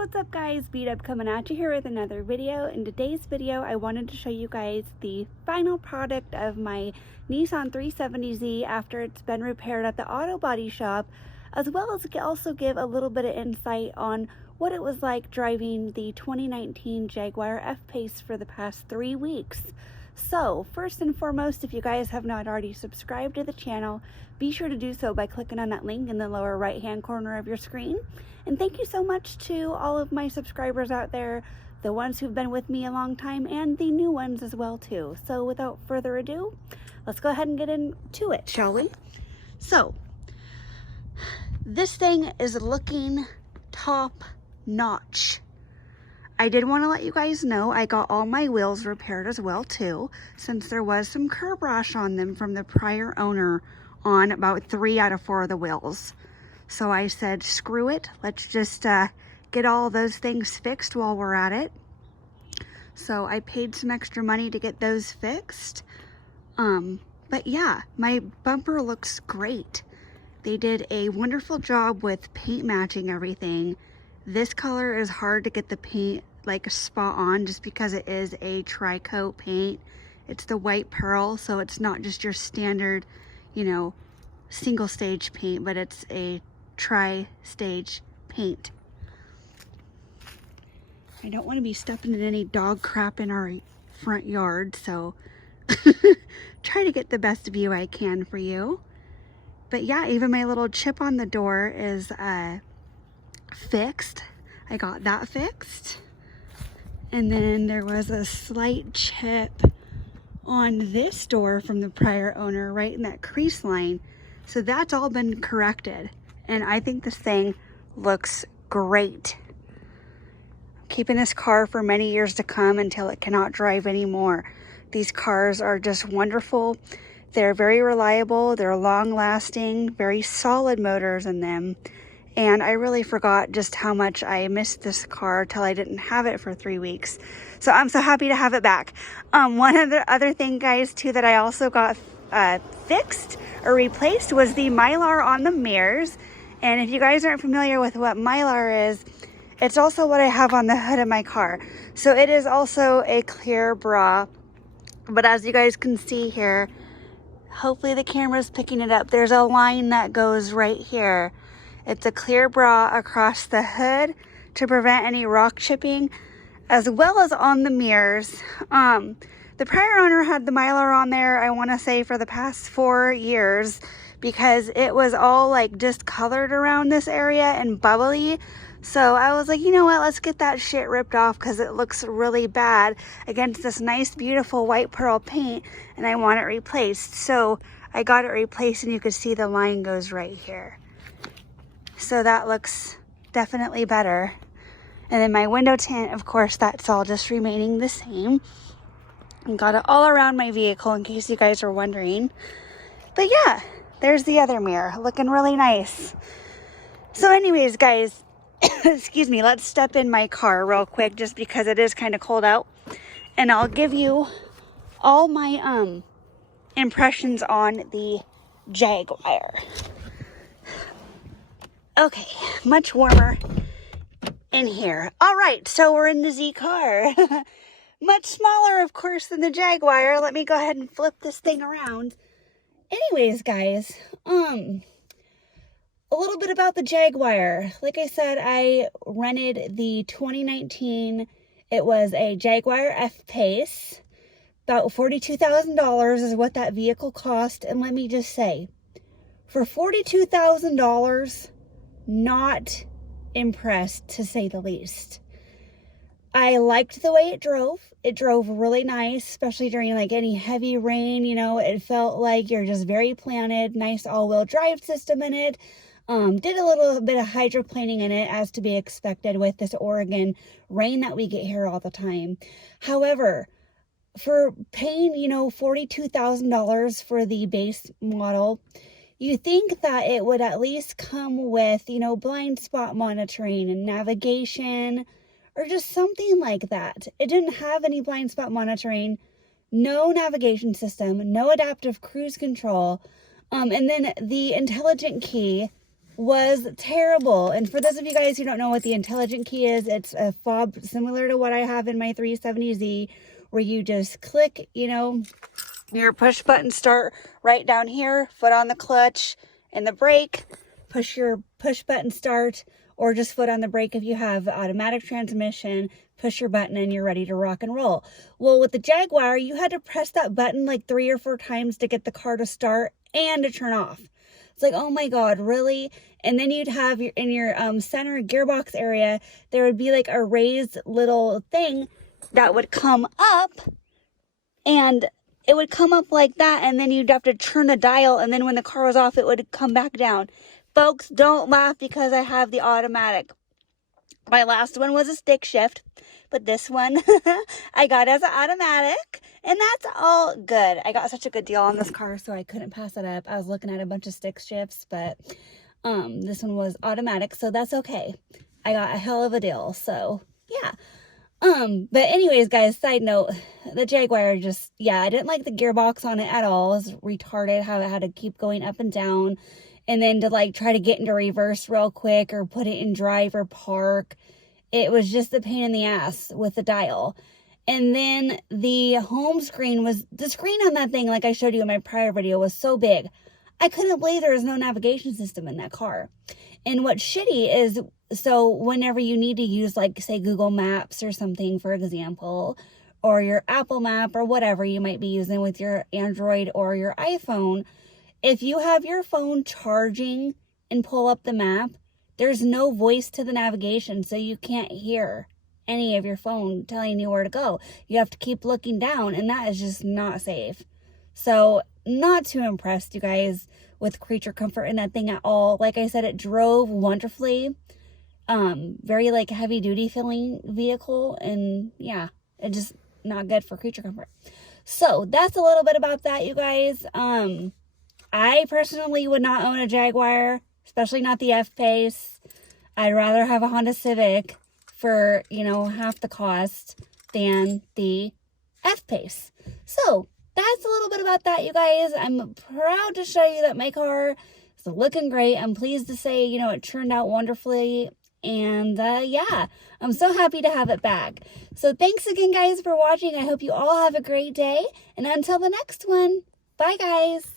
what's up guys, Beat Up coming at you here with another video. In today's video I wanted to show you guys the final product of my Nissan 370Z after it's been repaired at the auto body shop, as well as also give a little bit of insight on what it was like driving the 2019 Jaguar F-Pace for the past 3 weeks. So first and foremost, if you guys have not already subscribed to the channel, be sure to do so by clicking on that link in the lower right hand corner of your screen. And thank you so much to all of my subscribers out there, the ones who've been with me a long time and the new ones as well too. So without further ado, let's go ahead and get into it, shall we? So this thing is looking top notch. I did want to let you guys know I got all my wheels repaired as well too, since there was some curb rash on them from the prior owner on about 3 out of 4 of the wheels. So I said, screw it, let's just get all those things fixed while we're at it. So I paid some extra money to get those fixed. But yeah, my bumper looks great. They did a wonderful job with paint matching everything. This color is hard to get the paint like spot on just because it is a tri-coat paint. It's the white pearl, so it's not just your standard, you know, single stage paint, but it's a tri-stage paint. I don't want to be stepping in any dog crap in our front yard, so try to get the best view I can for you. But yeah, even my little chip on the door is fixed. I got that fixed. And then there was a slight chip on this door from the prior owner right in that crease line. So that's all been corrected. And I think this thing looks great. I'm keeping this car for many years to come until it cannot drive anymore. These cars are just wonderful. They're very reliable, they're long lasting, very solid motors in them. And I really forgot just how much I missed this car till I didn't have it for 3 weeks. So I'm so happy to have it back. One other thing, guys, too, that I also got fixed or replaced was the Mylar on the mirrors. And if you guys aren't familiar with what Mylar is, it's also what I have on the hood of my car. So it is also a clear bra. But as you guys can see here, hopefully the camera's picking it up, there's a line that goes right here. It's a clear bra across the hood to prevent any rock chipping, as well as on the mirrors. The prior owner had the Mylar on there, I want to say, for the past 4 years, because it was all like discolored around this area and bubbly. So I was like, you know what, let's get that shit ripped off because it looks really bad against this nice beautiful white pearl paint, and I want it replaced. So I got it replaced, and you can see the line goes right here. So that looks definitely better. And then my window tint, of course, that's all just remaining the same. And got it all around my vehicle in case you guys are wondering. But yeah, there's the other mirror looking really nice. So anyways, guys, excuse me, let's step in my car real quick just because it is kind of cold out. And I'll give you all my impressions on the Jaguar. Okay, much warmer in here. All right, so we're in the Z car. Much smaller, of course, than the Jaguar. Let me go ahead and flip this thing around. Anyways, guys, a little bit about the Jaguar. Like I said, I rented the 2019. It was a Jaguar F-Pace. About $42,000 is what that vehicle cost. And let me just say, for $42,000, not impressed, to say the least. I liked the way it drove. It drove really nice, especially during like any heavy rain. You know, it felt like you're just very planted. Nice all-wheel drive system in it. Did a little bit of hydroplaning in it, as to be expected with this Oregon rain that we get here all the time. However, for paying, you know, $42,000 for the base model, you think that it would at least come with, you know, blind spot monitoring and navigation or just something like that. It didn't have any blind spot monitoring, no navigation system, no adaptive cruise control. And then the intelligent key was terrible. And for those of you guys who don't know what the intelligent key is, it's a fob similar to what I have in my 370Z, where you just click, you know, your push button start right down here, foot on the clutch and the brake, push your push button start, or just foot on the brake if you have automatic transmission, push your button and you're ready to rock and roll. Well, with the Jaguar, you had to press that button like 3 or 4 times to get the car to start and to turn off. It's like, oh my God, really? And then you'd have your, in your center gearbox area, there would be like a raised little thing that would come up, and it would come up like that, and then you'd have to turn the dial, and then when the car was off, it would come back down. Folks, don't laugh because I have the automatic. My last one was a stick shift, but this one I got as an automatic, and that's all good. I got such a good deal on this car, so I couldn't pass it up. I was looking at a bunch of stick shifts, but this one was automatic, so that's okay. I got a hell of a deal, so yeah. But anyways, guys, side note, the Jaguar just, yeah, I didn't like the gearbox on it at all. It was retarded how it had to keep going up and down, and then to like try to get into reverse real quick or put it in drive or park. It was just a pain in the ass with the dial. And then the home screen was, the screen on that thing, like I showed you in my prior video, was so big. I couldn't believe there was no navigation system in that car. And what's shitty is, so whenever you need to use, like, say, Google Maps or something, for example, or your Apple Map or whatever you might be using with your Android or your iPhone, if you have your phone charging and pull up the map, there's no voice to the navigation, so you can't hear any of your phone telling you where to go. You have to keep looking down, and that is just not safe. So, not too impressed, you guys, with creature comfort in that thing at all. Like I said, it drove wonderfully. Very like heavy duty feeling vehicle, and yeah, it just not good for creature comfort. So that's a little bit about that, you guys. I personally would not own a Jaguar, especially not the F-Pace. I'd rather have a Honda Civic for, you know, half the cost than the F-Pace. So that's a little bit about that, you guys. I'm proud to show you that my car is looking great. I'm pleased to say, you know, it turned out wonderfully. And yeah, I'm so happy to have it back. So thanks again, guys, for watching. I hope you all have a great day. And until the next one, bye, guys.